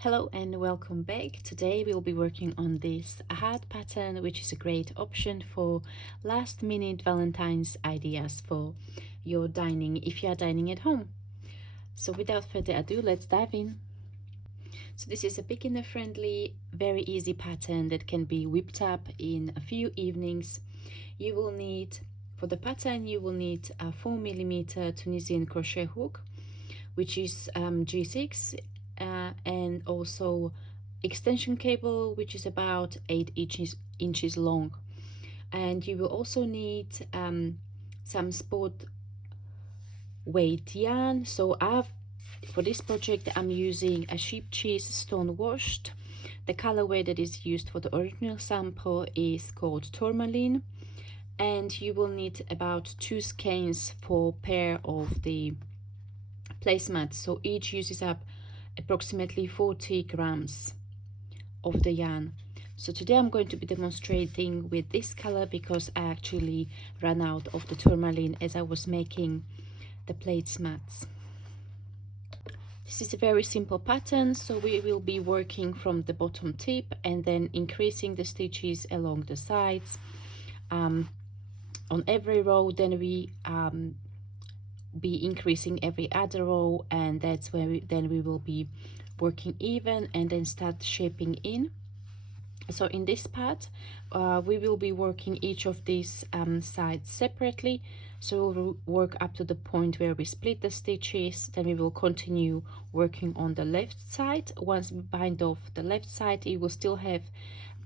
Hello and welcome back. Today we'll be working on this heart pattern, which is a great option for last minute Valentine's ideas for your dining if you are dining at home. So without further ado, let's dive in. So this is a beginner friendly, very easy pattern that can be whipped up in a few evenings. You will need, for the pattern, you will need a 4mm Tunisian crochet hook, which is G6, and also extension cable, which is about 8 inches long. And you will also need some sport weight yarn. So for this project I'm using a Scheepjes stone washed. The colorway that is used for the original sample is called Tourmaline, and you will need about 2 skeins for pair of the placemats, so each uses up approximately 40 grams of the yarn. So today I'm going to be demonstrating with this color because I actually ran out of the Tourmaline as I was making the placemats. This is a very simple pattern, so we will be working from the bottom tip and then increasing the stitches along the sides on every row. Then we be increasing every other row, and that's where we will be working even and then start shaping in. So in this part we will be working each of these sides separately. So we'll work up to the point where we split the stitches, then we will continue working on the left side. Once we bind off the left side, it will still have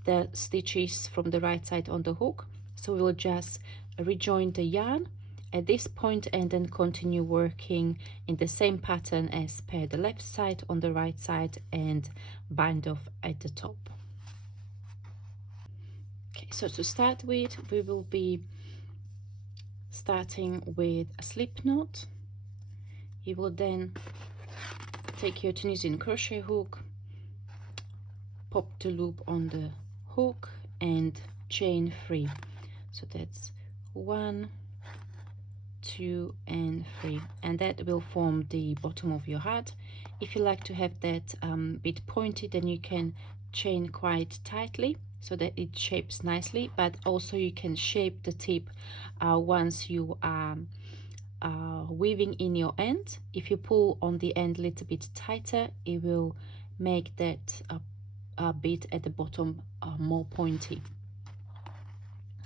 the stitches from the right side on the hook, so we will just rejoin the yarn at this point and then continue working in the same pattern as per the left side on the right side and bind off at the top. Okay, so to start with, we will be starting with a slip knot. You will then take your Tunisian crochet hook, pop the loop on the hook and chain 3. So that's 1, 2 and 3, and that will form the bottom of your heart. If you like to have that bit pointy, then you can chain quite tightly so that it shapes nicely, but also you can shape the tip once you are weaving in your end. If you pull on the end a little bit tighter, it will make that bit at the bottom more pointy.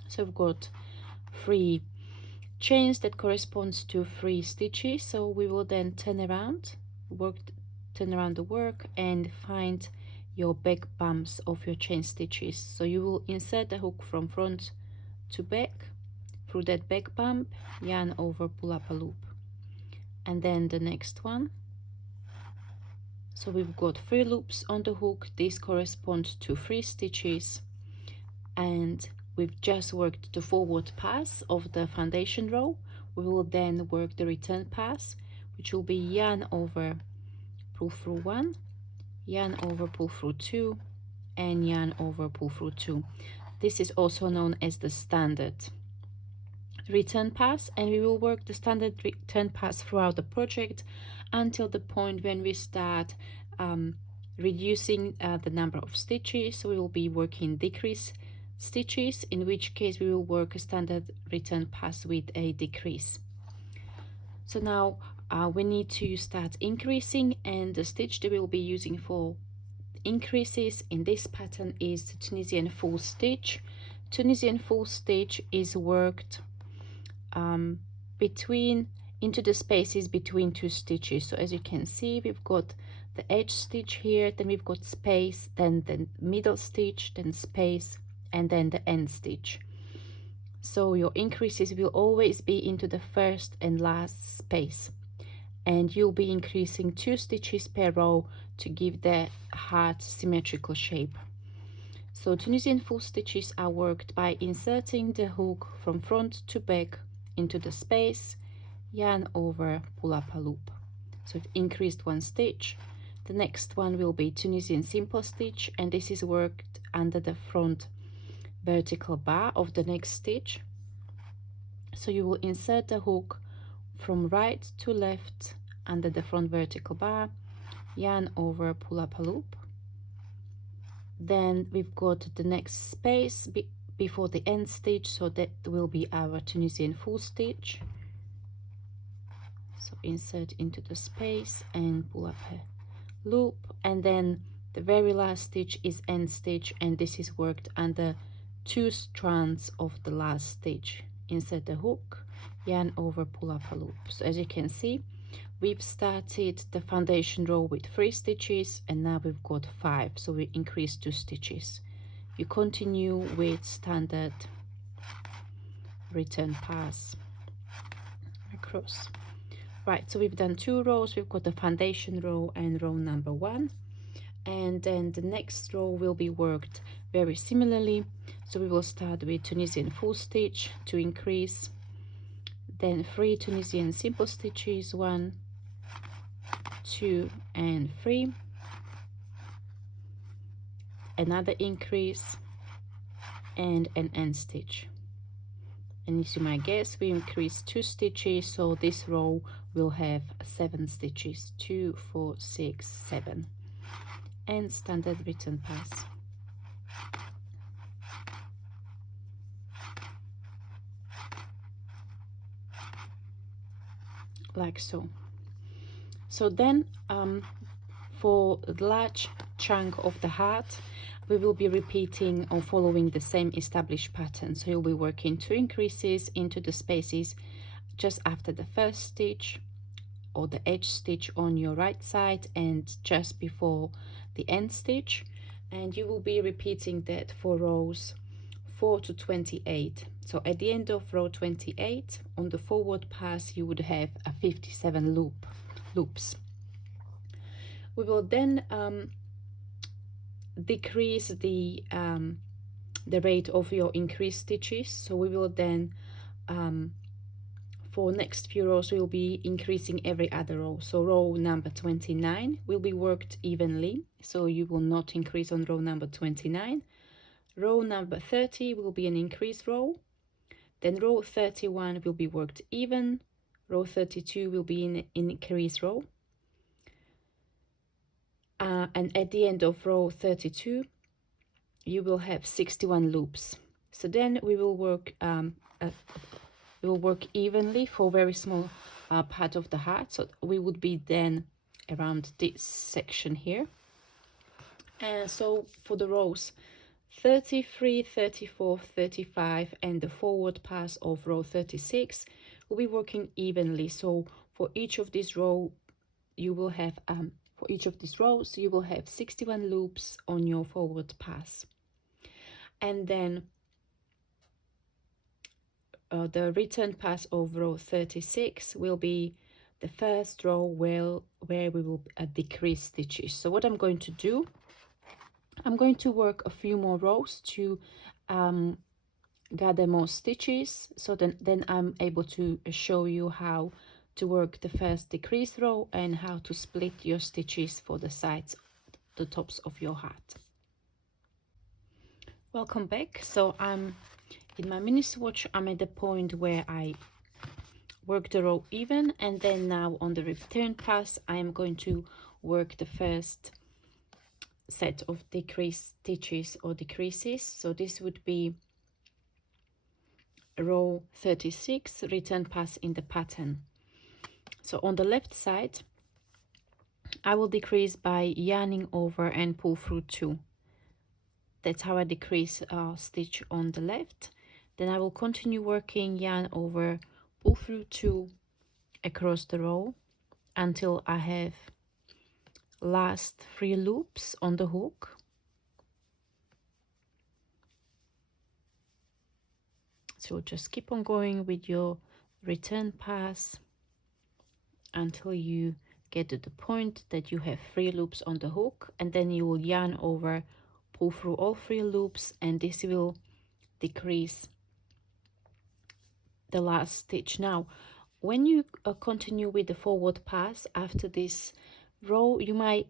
So we've got 3 chains that corresponds to 3 stitches. So we will then turn around the work and find your back bumps of your chain stitches. So you will insert the hook from front to back through that back bump, yarn over, pull up a loop, and then the next one. So we've got 3 loops on the hook. These correspond to 3 stitches, and we've just worked the forward pass of the foundation row. We will then work the return pass, which will be yarn over, pull through 1, yarn over, pull through 2, and yarn over, pull through 2. This is also known as the standard return pass, and we will work the standard return pass throughout the project until the point when we start reducing the number of stitches. So we will be working decrease stitches, in which case we will work a standard return pass with a decrease. So now we need to start increasing, and the stitch that we will be using for increases in this pattern is the Tunisian full stitch. Tunisian full stitch is worked into the spaces between 2 stitches. So as you can see, we've got the edge stitch here, then we've got space, then the middle stitch, then space, and then the end stitch. So your increases will always be into the first and last space, and you'll be increasing 2 stitches per row to give the heart symmetrical shape. So Tunisian full stitches are worked by inserting the hook from front to back into the space, yarn over, pull up a loop. So we've increased 1 stitch. The next one will be Tunisian simple stitch, and this is worked under the front vertical bar of the next stitch. So you will insert the hook from right to left under the front vertical bar, yarn over, pull up a loop. Then we've got the next space before the end stitch, so that will be our Tunisian full stitch. So insert into the space and pull up a loop, and then the very last stitch is end stitch, and this is worked under 2 strands of the last stitch. Insert the hook, yarn over, pull up a loop. So as you can see, we've started the foundation row with 3 stitches, and now we've got 5, so we increased 2 stitches. You continue with standard return pass across. Right, so we've done 2 rows. We've got the foundation row and row number 1, and then the next row will be worked very similarly. So we will start with Tunisian full stitch to increase, then 3 Tunisian simple stitches, 1, 2 and 3, another increase, and an end stitch. And as you might guess, we increased 2 stitches, so this row will have 7 stitches, 2, 4, 6, 7, and standard return pass. Like so. So then for the large chunk of the heart, we will be repeating or following the same established pattern. So you'll be working 2 increases into the spaces just after the first stitch or the edge stitch on your right side and just before the end stitch, and you will be repeating that for rows 4 to 28. So at the end of row 28 on the forward pass you would have a 57 loops. We will then decrease the rate of your increased stitches. So we will then for next few rows we'll be increasing every other row. So row number 29 will be worked evenly, so you will not increase on row number 29. Row number 30 will be an increase row, then row 31 will be worked even, row 32 will be an increase row, and at the end of row 32 you will have 61 loops. So then we will work evenly for very small part of the heart, so we would be then around this section here. And so for the rows 33, 34, 35 and the forward pass of row 36 will be working evenly. So for each of these rows you will have 61 loops on your forward pass, and then the return pass of row 36 will be the first row where we will decrease stitches. So what I'm going to do, I'm going to work a few more rows to gather more stitches, so then I'm able to show you how to work the first decrease row and how to split your stitches for the sides, the tops of your hat. Welcome back. So I'm in my mini swatch. I'm at the point where I work the row even, and then now on the return pass I am going to work the first set of decreased stitches or decreases. So this would be row 36, return pass in the pattern. So on the left side I will decrease by yarning over and pull through 2. That's how I decrease stitch on the left. Then I will continue working, yarn over, pull through 2 across the row until I have last 3 loops on the hook. So just keep on going with your return pass until you get to the point that you have 3 loops on the hook, and then you will yarn over, pull through all 3 loops, and this will decrease the last stitch. Now when you continue with the forward pass after this row, you might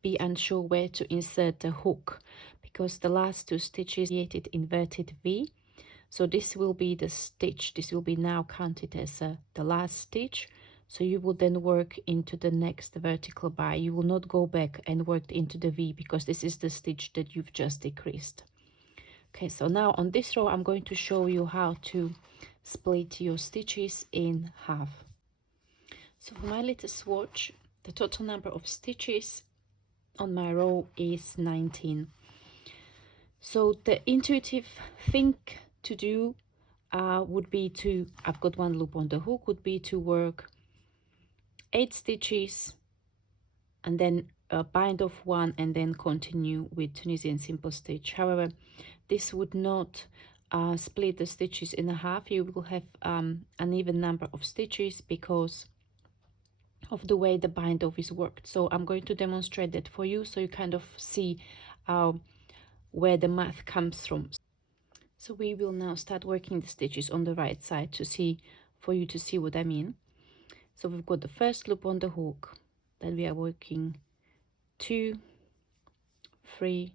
be unsure where to insert the hook because the last 2 stitches created inverted V. So this will be the stitch, this will be now counted as the last stitch. So you will then work into the next vertical bar. You will not go back and work into the V, because this is the stitch that you've just decreased. Okay, so now on this row I'm going to show you how to split your stitches in half. So for my little swatch, the total number of stitches on my row is 19. So the intuitive thing to do would be to, I've got one loop on the hook, would be to work 8 stitches and then bind off one and then continue with Tunisian simple stitch. However, this would not split the stitches in half. You will have an even number of stitches because of the way the bind off is worked. So I'm going to demonstrate that for you, so you kind of see where the math comes from. So we will now start working the stitches on the right side to see, for you to see what I mean. So we've got the first loop on the hook, then we are working 2, 3,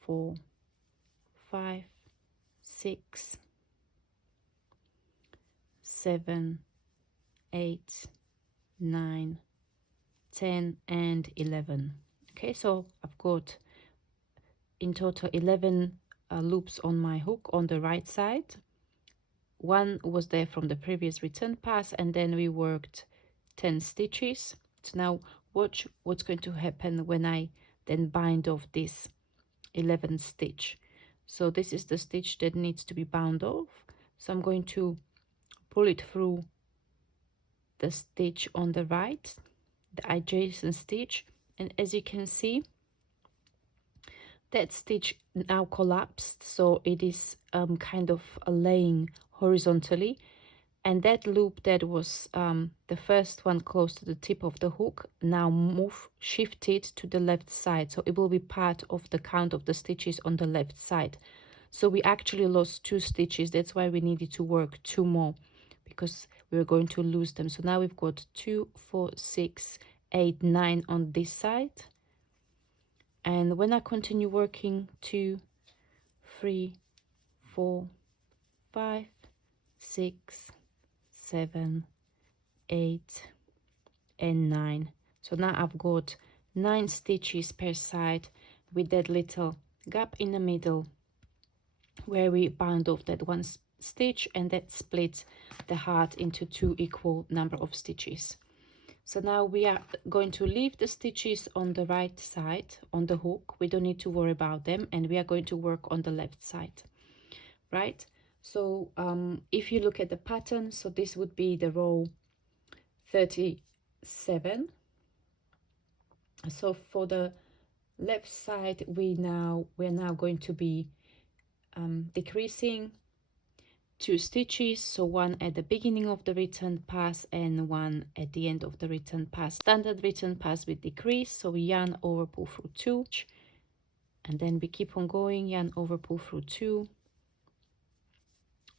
4, 5, 6, 7, 8, 9, 10 and 11. Okay, so I've got in total 11 loops on my hook on the right side. One was there from the previous return pass, and then we worked 10 stitches. So now watch what's going to happen when I then bind off this 11th stitch. So this is the stitch that needs to be bound off. So I'm going to pull it through the stitch on the right, the adjacent stitch, and as you can see, that stitch now collapsed, so it is kind of laying horizontally, and that loop that was the first one close to the tip of the hook now shifted to the left side, so it will be part of the count of the stitches on the left side. So we actually lost 2 stitches. That's why we needed to work 2 more, because we were going to lose them. So now we've got 2, 4, 6, 8, 9 on this side. And when I continue working 2, 3, 4, 5, 6, 7, 8 and 9. So now I've got 9 stitches per side with that little gap in the middle where we bound off that one stitch, and that splits the heart into 2 equal number of stitches. So now we are going to leave the stitches on the right side on the hook. We don't need to worry about them, and we are going to work on the left side, right? So if you look at the pattern, so this would be the row 37. So for the left side, we're now going to be decreasing 2 stitches, so one at the beginning of the return pass and one at the end of the return pass. Standard return pass with decrease, so we yarn over, pull through 2, and then we keep on going, yarn over, pull through 2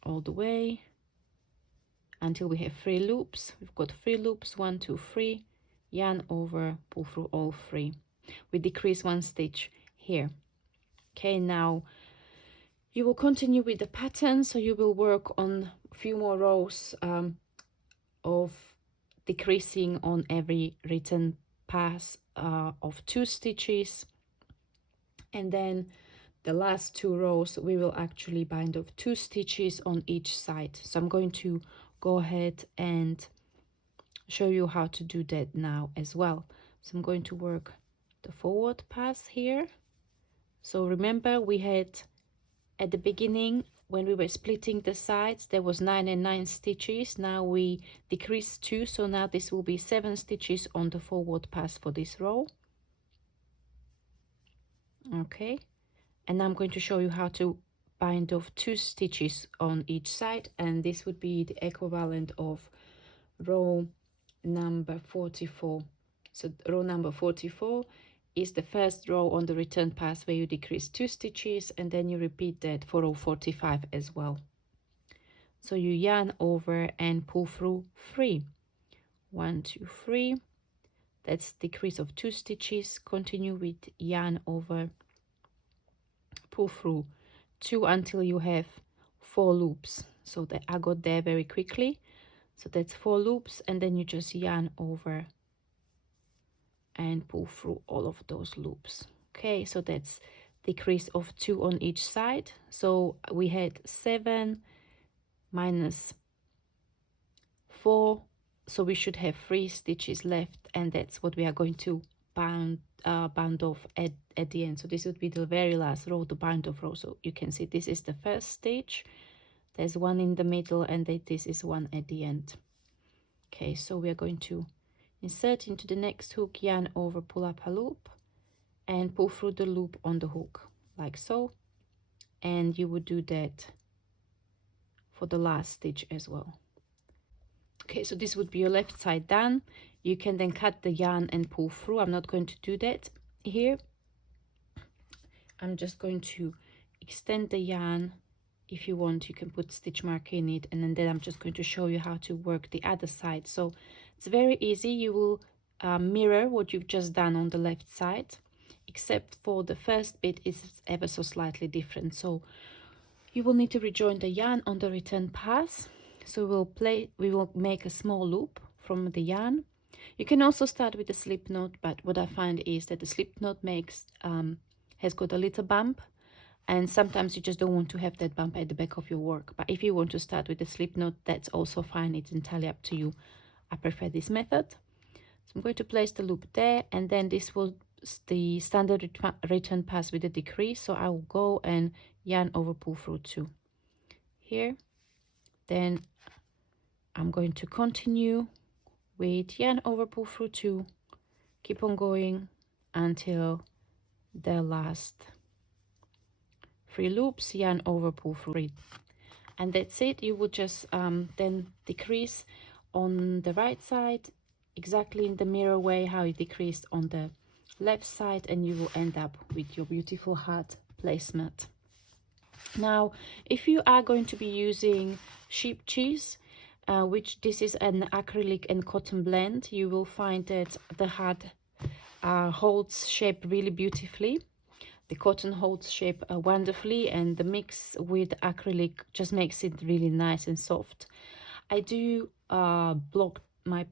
all the way until we have 3 loops. We've got 3 loops, 1, 2, 3, yarn over, pull through all 3. We decrease 1 stitch here. Okay, now you will continue with the pattern, so you will work on a few more rows of decreasing on every return pass of 2 stitches, and then the last 2 rows we will actually bind off 2 stitches on each side. So I'm going to go ahead and show you how to do that now as well. So I'm going to work the forward pass here. So remember, we had at the beginning, when we were splitting the sides, there was 9 and 9 stitches. Now we decreased 2, so now this will be 7 stitches on the forward pass for this row. Okay, and I'm going to show you how to bind off 2 stitches on each side, and this would be the equivalent of row number 44. So row number 44 is the first row on the return pass where you decrease 2 stitches, and then you repeat that for row 45 as well. So you yarn over and pull through 3. 1, 2, 3. That's decrease of 2 stitches. Continue with yarn over, pull through 2 until you have 4 loops. So that I got there very quickly. So that's 4 loops, and then you just yarn over and pull through all of those loops. Okay, so that's decrease of 2 on each side. So we had 7 minus 4, so we should have 3 stitches left, and that's what we are going to bound off at the end. So this would be the very last row, the bound off row. So you can see this is the first stitch, there's one in the middle, and this is one at the end. Okay, so we are going to insert into the next hook, yarn over, pull up a loop, and pull through the loop on the hook like so, and you would do that for the last stitch as well. Okay, so this would be your left side done. You can then cut the yarn and pull through. I'm not going to do that here. I'm just going to extend the yarn. If you want, you can put stitch marker in it, and then I'm just going to show you how to work the other side. So it's very easy. You will mirror what you've just done on the left side, except for the first bit is ever so slightly different. So you will need to rejoin the yarn on the return pass. So we will make a small loop from the yarn. You can also start with a slip knot, but what I find is that the slip knot has got a little bump, and sometimes you just don't want to have that bump at the back of your work. But if you want to start with a slip knot, that's also fine. It's entirely up to you. I prefer this method. So I'm going to place the loop there, and then this will the standard return pass with a decrease. So I will go and yarn over, pull through 2 here. Then I'm going to continue with yarn over, pull through 2, keep on going until the last 3 loops, yarn over, pull through 3, and that's it. You would just then decrease on the right side exactly in the mirror way how you decreased on the left side, and you will end up with your beautiful heart placemat. Now, if you are going to be using Scheepjes, which this is an acrylic and cotton blend, you will find that the heart holds shape really beautifully. The cotton holds shape wonderfully, and the mix with acrylic just makes it really nice and soft. I did block my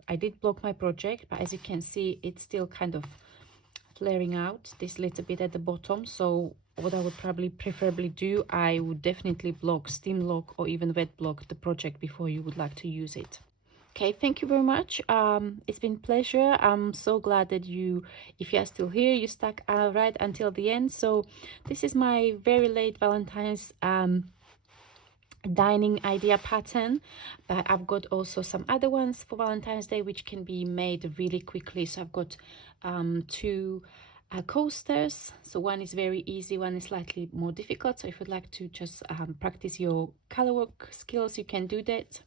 project, but as you can see, it's still kind of flaring out this little bit at the bottom. So what I would probably preferably do, I would definitely block, steam lock, or even wet block the project before you would like to use it. Okay, thank you very much. It's been a pleasure. I'm so glad that if you are still here, you stuck right until the end. So this is my very late Valentine's dining idea pattern, but I've got also some other ones for Valentine's Day which can be made really quickly. So I've got 2 coasters. So one is very easy, one is slightly more difficult. So if you'd like to just practice your color work skills, you can do that.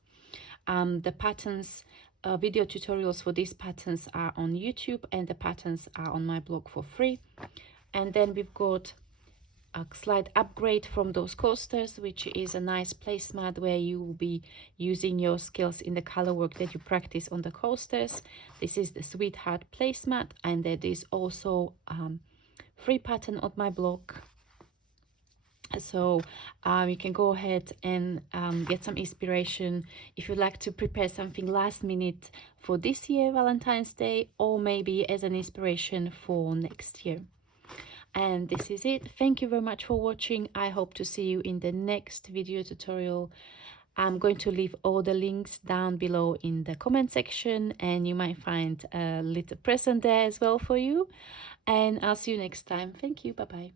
The patterns, video tutorials for these patterns are on YouTube, and the patterns are on my blog for free. And then we've got a slight upgrade from those coasters, which is a nice placemat where you will be using your skills in the color work that you practice on the coasters. This is the Sweetheart placemat, and there is also free pattern on my blog. So you can go ahead and get some inspiration if you'd like to prepare something last minute for this year Valentine's Day, or maybe as an inspiration for next year. And this is it. Thank you very much for watching. I hope to see you in the next video tutorial. I'm going to leave all the links down below in the comment section, and you might find a little present there as well for you. And I'll see you next time. Thank you. Bye bye.